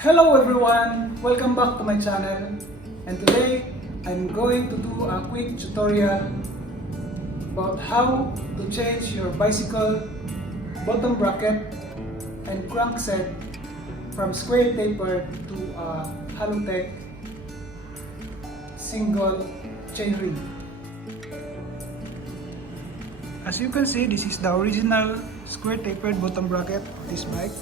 Hello everyone! Welcome back to my channel, and today I'm going to do a quick tutorial about how to change your bicycle bottom bracket and crankset from square tapered to a Halotech single chainring. As you can see, this is the original square tapered bottom bracket of this bike.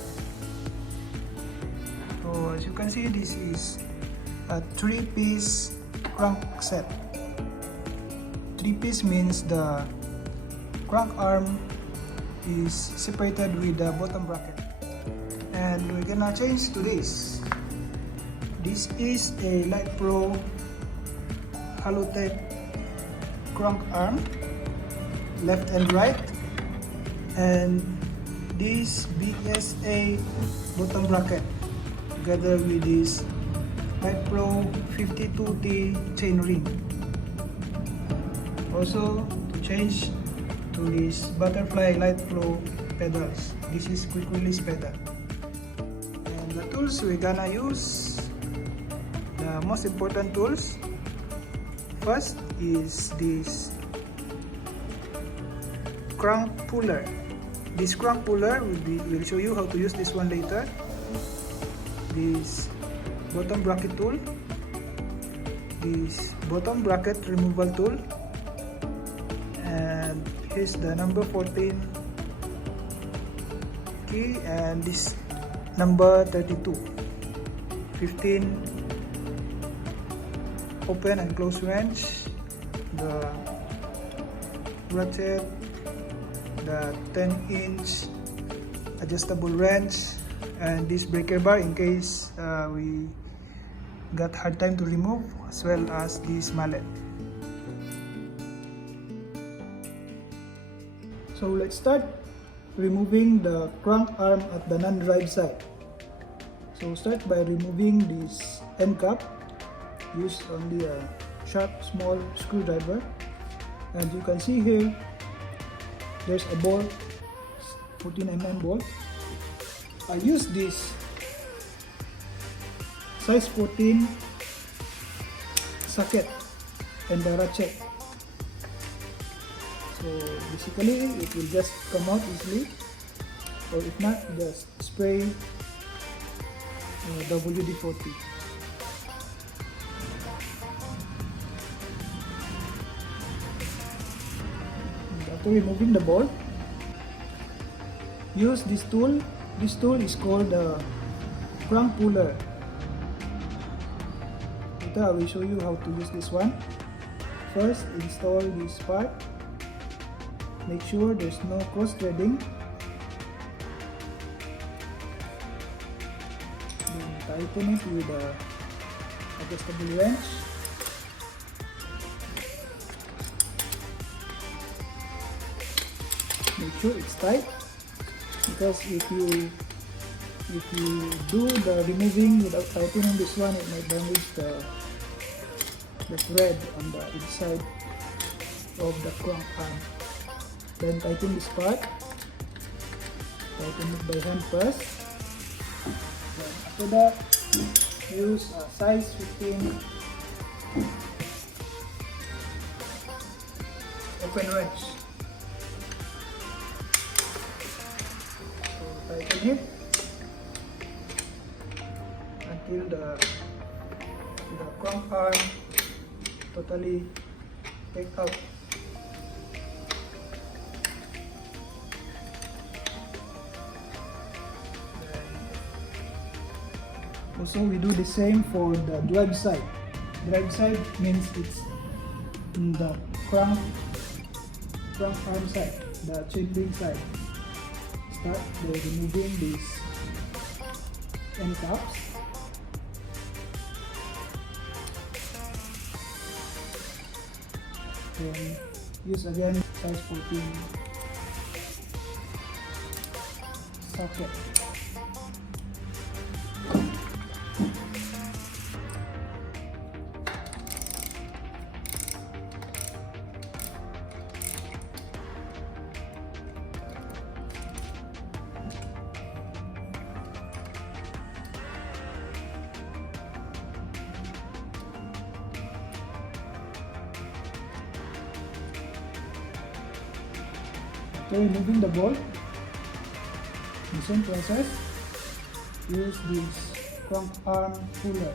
So as you can see, this is a 3-piece crankset. 3-piece means the crank arm is separated with the bottom bracket. And we're gonna change to this. This is a Litepro Halotech crank arm, left and right. And this BSA bottom bracket, together with this Litepro 52T chainring. Also, to change to this butterfly Litepro pedals. This is quick release pedal. And the tools we're gonna use, the most important tools, first is this crank puller. This crank puller will show you how to use this one later. This bottom bracket tool, this bottom bracket removal tool, and here's the number 14 key, and this number 32. 15 open and close wrench, the ratchet, the 10-inch adjustable wrench, and this breaker bar in case we got hard time to remove, as well as this mallet. So let's start removing the crank arm at the non-drive side. So start by removing this end cap. Use only a sharp small screwdriver, and you can see here there's a bolt, 14mm bolt. I use this size 14 socket and the ratchet. So basically it will just come out easily, or if not, just spray WD-40. After removing the bolt, use this tool. This tool is called the crank puller. Later I will show you how to use this one. First, install this part. Make sure there's no cross threading. Then tighten it with a adjustable wrench. Make sure it's tight, because if you do the removing without tightening this one, it might damage the thread on the inside of the crank arm. Then tighten this part. Tighten it by hand first. Then after that, use a size 15 open wrench. Tighten it until the crank arm totally take out. Also, we do the same for the drive side. Drive side means it's in the crank arm side, the chainring side. Start by removing these end caps. Then use again size 14 socket. After removing the bolt, the same process, use this crank arm puller.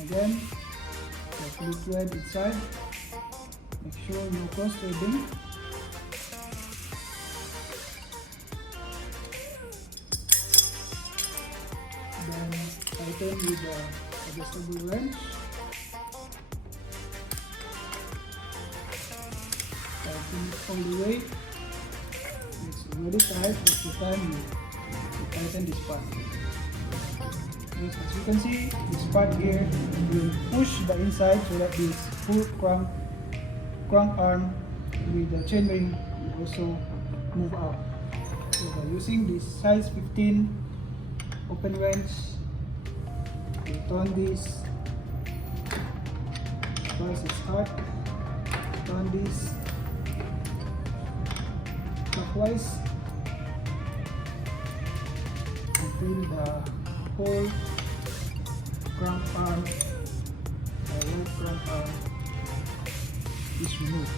Again, carefully thread inside, make sure no cross threading. Then tighten with the adjustable wrench. Tighten it all the way. It's really tight. It's the time you tighten this part. Yes, as you can see, this part here will push the inside so that this full crank arm with the chainring will also move out. So by using this size 15 open wrench, we turn this. First it's hot. Turn this clockwise until the whole crank arm, is removed.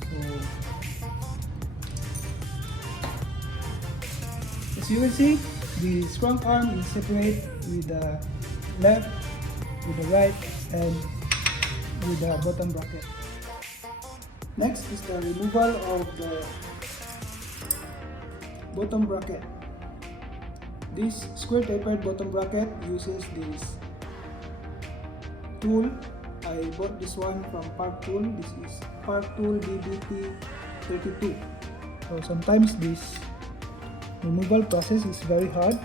So, as you will see, the crank arm is separate with the left, with the right, and with the bottom bracket. Next is the removal of the bottom bracket. This square tapered bottom bracket uses this tool. I bought this one from Park Tool. This is Park Tool BBT32. So sometimes this removal process is very hard,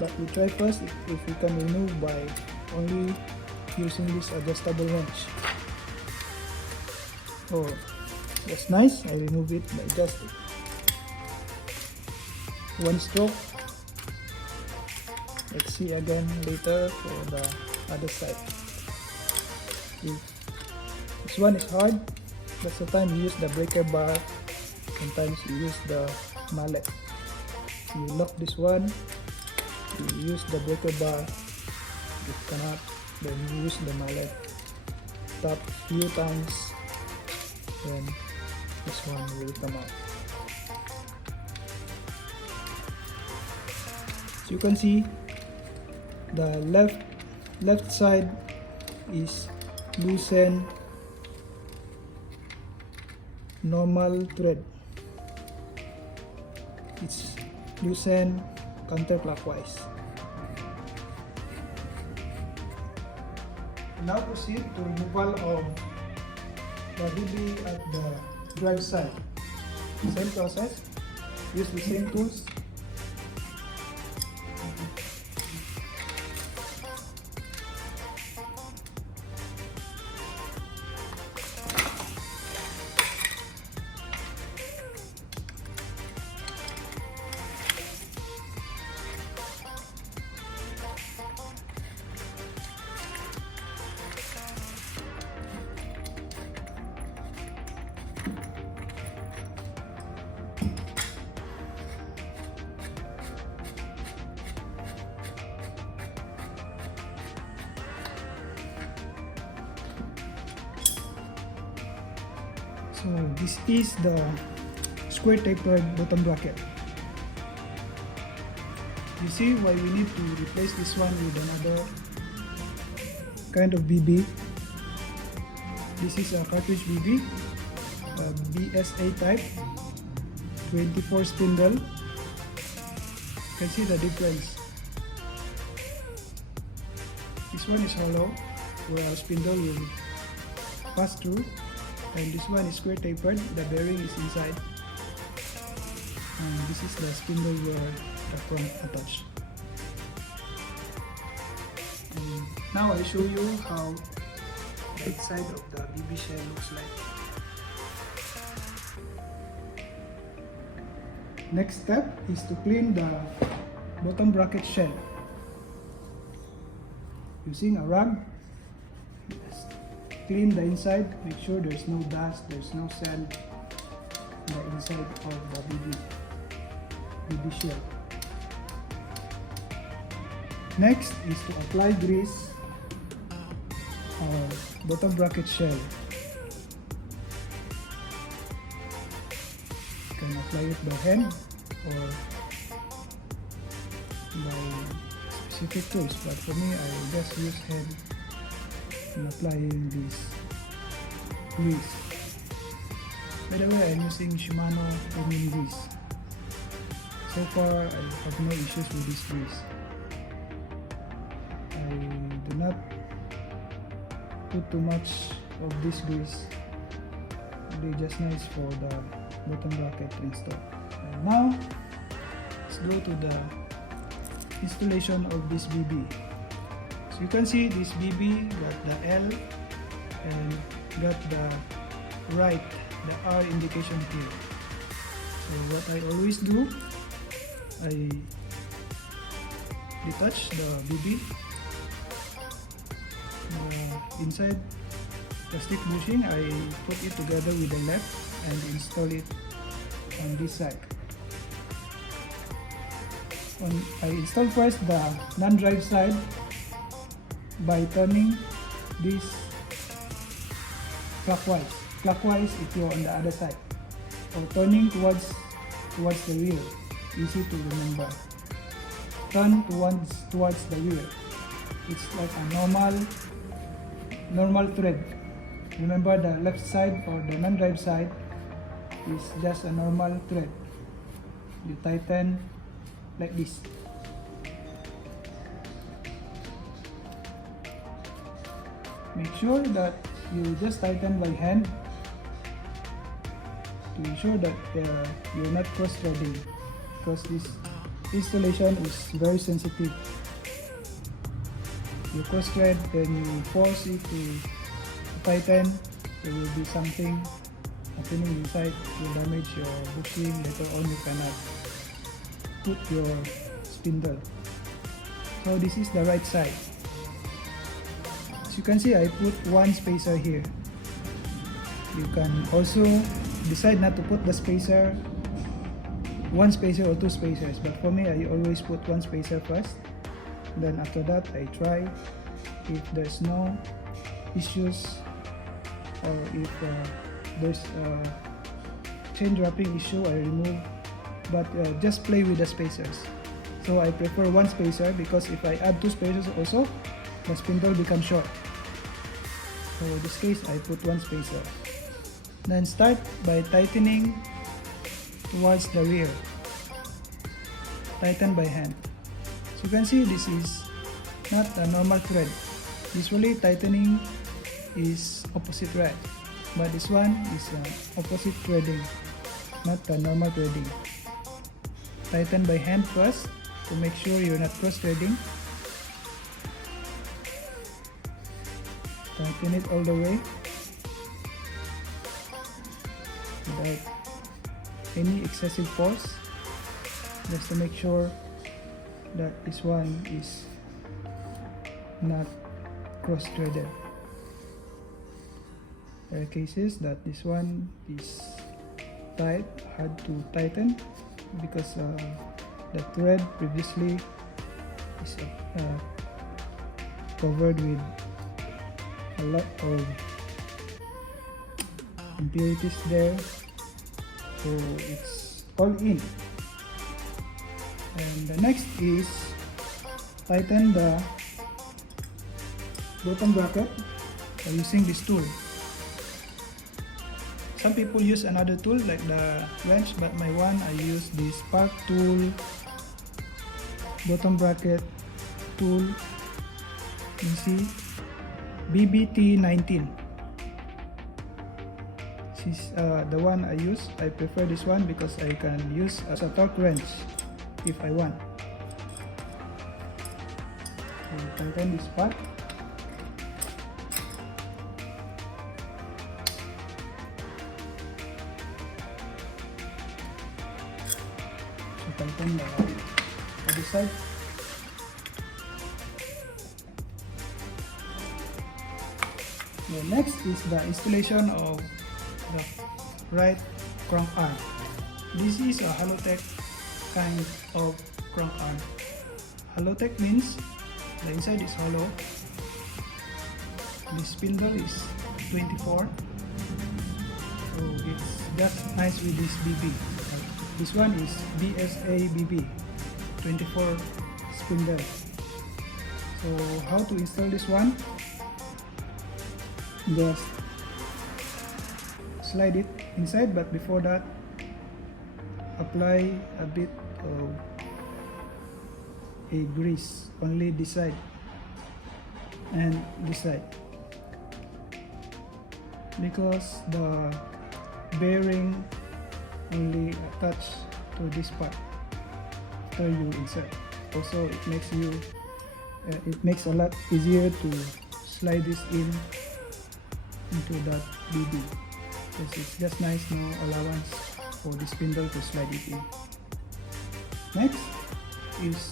but we try first if we can remove by only using this adjustable wrench. Oh, that's nice. I remove it by just one stroke. Let's see again later for the other side. If this one is hard, that's the time you use the breaker bar. Sometimes you use the mallet. You lock this one, you use the breaker bar. If cannot, then you use the mallet. Tap few times, then this one will come out. As you can see, the left side is loosened normal thread. It's loosened counterclockwise. Now proceed to removal of the BB at the drive side. Same process. Use the same tools. So this is the square tapered bottom bracket. You see why we need to replace this one with another kind of BB. This is a cartridge BB, BSA type, 24 spindle. You can see the difference. This one is hollow, where our spindle will pass through. And this one is square tapered, the bearing is inside. And this is the spindle where the crank attached. And now I show you how the inside of the BB shell looks like. Next step is to clean the bottom bracket shell. Using a rag, clean the inside, make sure there's no dust, there's no sand in the inside of the BB shell. Next is to apply grease on bottom bracket shell. can apply it by hand or by specific tools, but for me I just use hand in applying this grease. By the way, I'm using Shimano premium grease. So far I have no issues with this grease. I do not put too much of this grease. They're just nice for the bottom bracket install. And now let's go to the installation of this BB. So you can see this BB got the L and got the right, the R indication here. So what I always do, I detach the BB, inside plastic bushing. I put it together with the left and install it on this side. I install first the non-drive side by turning this clockwise if you're on the other side, or turning towards the rear. Easy to remember. Turn towards the rear. It's like a normal thread. Remember, the left side or the non-drive side is just a normal thread. You tighten like this. Make sure that you just tighten by hand to ensure that you're not cross-threading, because this installation is very sensitive. You cross-thread, then you force it to tighten, there will be something happening inside. It will damage your bushing. Later on you cannot put your spindle. So this is the right side. As you can see, I put one spacer here. You can also decide not to put the spacer, one spacer or two spacers, but for me I always put one spacer first. Then after that I try if there's no issues, or if there's a chain dropping issue, I remove, but just play with the spacers. So I prefer one spacer, because if I add two spacers also, the spindle becomes short. So in this case I put one spacer. Then start by tightening towards the rear. Tighten by hand. So you can see this is not a normal thread. Usually tightening is opposite thread, but this one is opposite threading, not a normal threading. Tighten by hand first to make sure you're not cross threading. Tighten it all the way without any excessive force, just to make sure that this one is not cross threaded. There are cases that this one is tight, hard to tighten, because the thread previously is covered with a lot of impurities there, so it's all in. And the next is tighten the bottom bracket by using this tool. Some people use another tool like the wrench, but my one, I use this spark tool bottom bracket tool. You see, BBT19. This is the one I use. I prefer this one because I can use as a torque wrench if I want. So tighten this part. So tighten the other side. The next is the installation of the right crank arm. This is a Halotech kind of crank arm. Halotech means the inside is hollow. The spindle is 24. So it's just nice with this BB. This one is BSA BB 24 spindle. So how to install this one? Just slide it inside, but before that apply a bit of a grease, only this side and this side, because the bearing only attach to this part after you insert. Also it makes a lot easier to slide this into that BB, because it's just nice, no allowance for the spindle to slide it in. Next is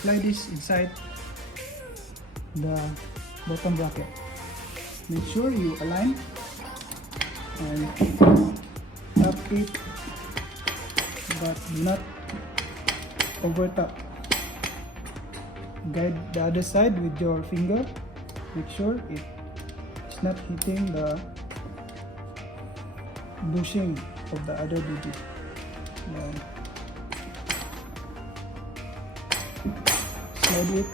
slide this inside the bottom bracket. Make sure you align and tap it, but do not over tap. Guide the other side with your finger. Make sure it's not hitting the bushing of the other BB. Then slide it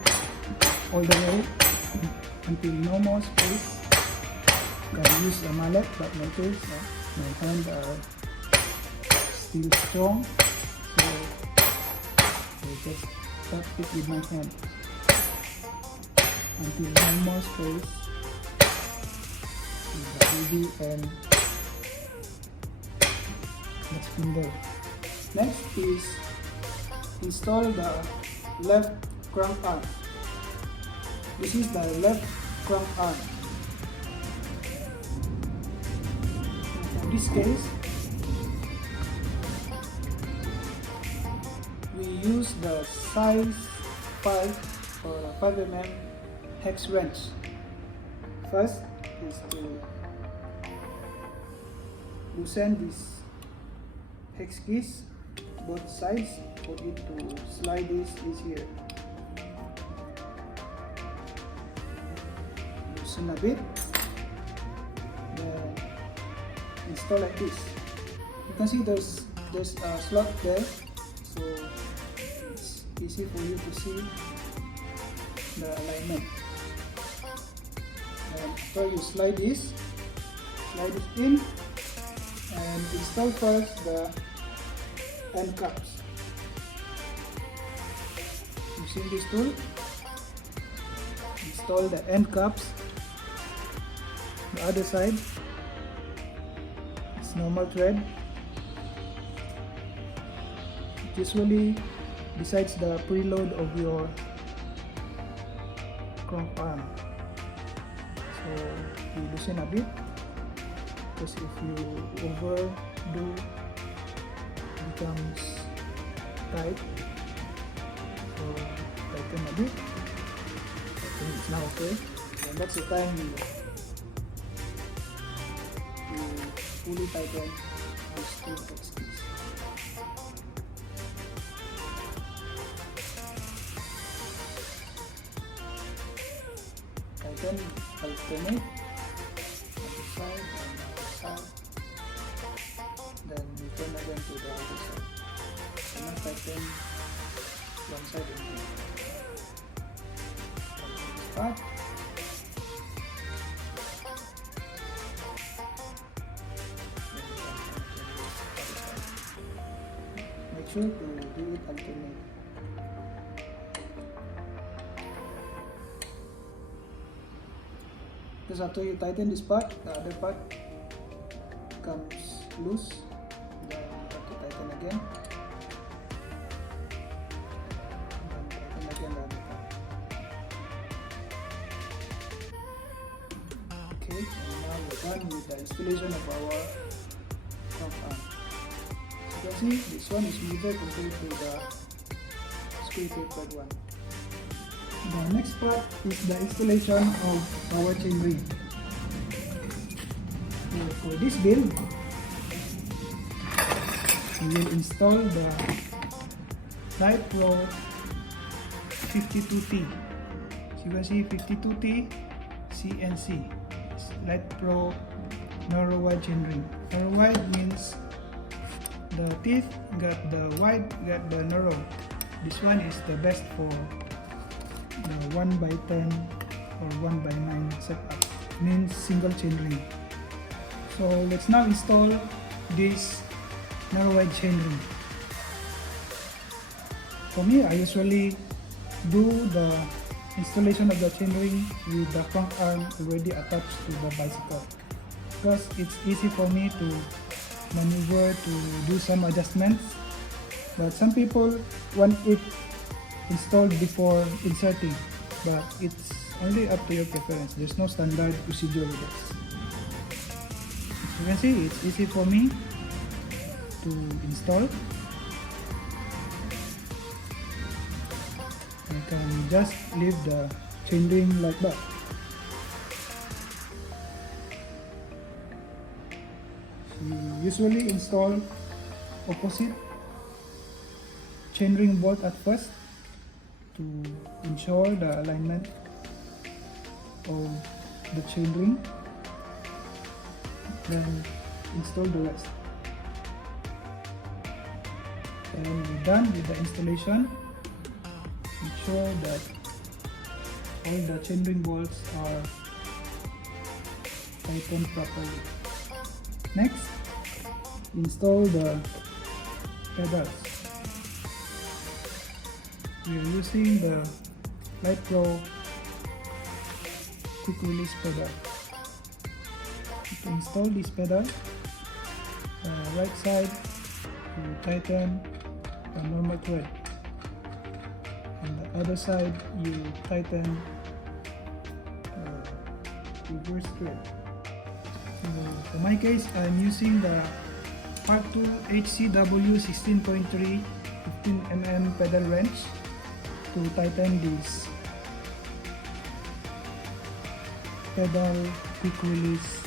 all the way until no more space. You can use a mallet, but my case, my hands are still strong, so I just tap it with my hand until no more space with the BB and the spindle. Next is install the left crank arm. This is the left crank arm. In this case, we use the size 5 or 5 mm hex wrench. First is to loosen this hex keys both sides for it to slide this easier. Loosen a bit, then install like this. You can see there's a slot there, so it's easy for you to see the alignment. And after you slide it in and install first the end caps. Using this tool, install the end caps. The other side, it's normal thread. It usually decides the preload of your crank arm. So you loosen a bit, because if you overdo, it becomes tight. So tighten a bit. I think it's now okay. And that's the time you fully tighten these two hex keys. Tighten, alternate on the side and the other side. Then return again to the other side. So now tighten one side only. Start. Make sure to do it alternate. Because after you tighten this part, the other part comes loose. Then you have to tighten again. Then tighten again the other part. Okay, and now we're done with the installation of our crank arm. You can see this one is smoother compared to the screw tapered one. The next part is the installation of our chainring. For this build, we will install the Litepro 52T. So you can see 52T CNC. It's Litepro narrow wide chainring. Narrow wide means the teeth got the wide, got the narrow. This one is the best for the 1x10 or 1x9 setup, means single chainring. So let's now install this narrow wide chainring. For me, I usually do the installation of the chainring with the crank arm already attached to the bicycle, because it's easy for me to maneuver to do some adjustments. But some people want it installed before inserting, but it's only up to your preference. There's no standard procedure with this. As you can see, it's easy for me to install. I can just leave the chainring like that. You usually install opposite chainring bolt at first to ensure the alignment of the chainring, then install the rest. And we're done with the installation. Make sure that all the chainring bolts are tightened properly. Next, install the pedals. We are using the Litepro quick release pedal. To install this pedal, right side you tighten a normal thread, and the other side you tighten reverse thread. For my case, I'm using the Part 2 HCW 16.3 15mm pedal wrench to tighten this pedal quick release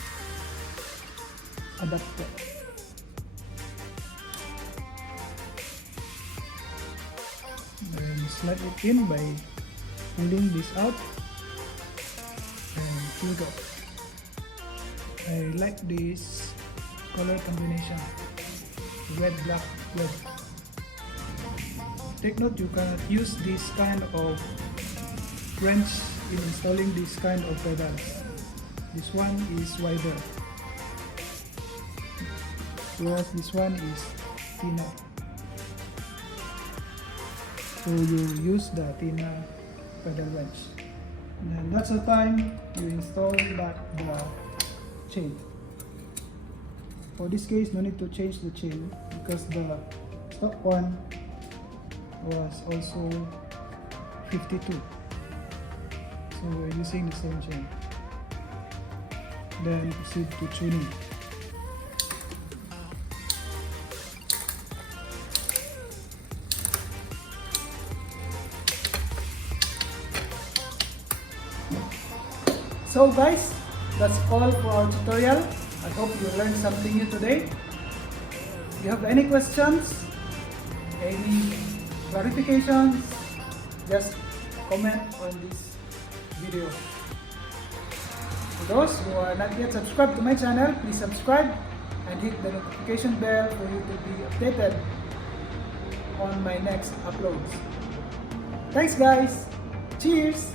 adapter. Then slide it in by pulling this out, and here we go. I like this color combination, red, black, red. Take note, you cannot use this kind of wrench in installing this kind of pedals. This one is wider, whereas this one is thinner. So you use the thinner pedal wrench. And then that's the time you install back the chain. For this case, no need to change the chain because the stock one was also 52. So we're using the same chain. Then proceed to tuning. So guys, that's all for our tutorial. I hope you learned something new today. If you have any questions, any clarifications, just comment on this video. For those who are not yet subscribed to my channel, please subscribe and hit the notification bell for you to be updated on my next uploads. Thanks guys! Cheers!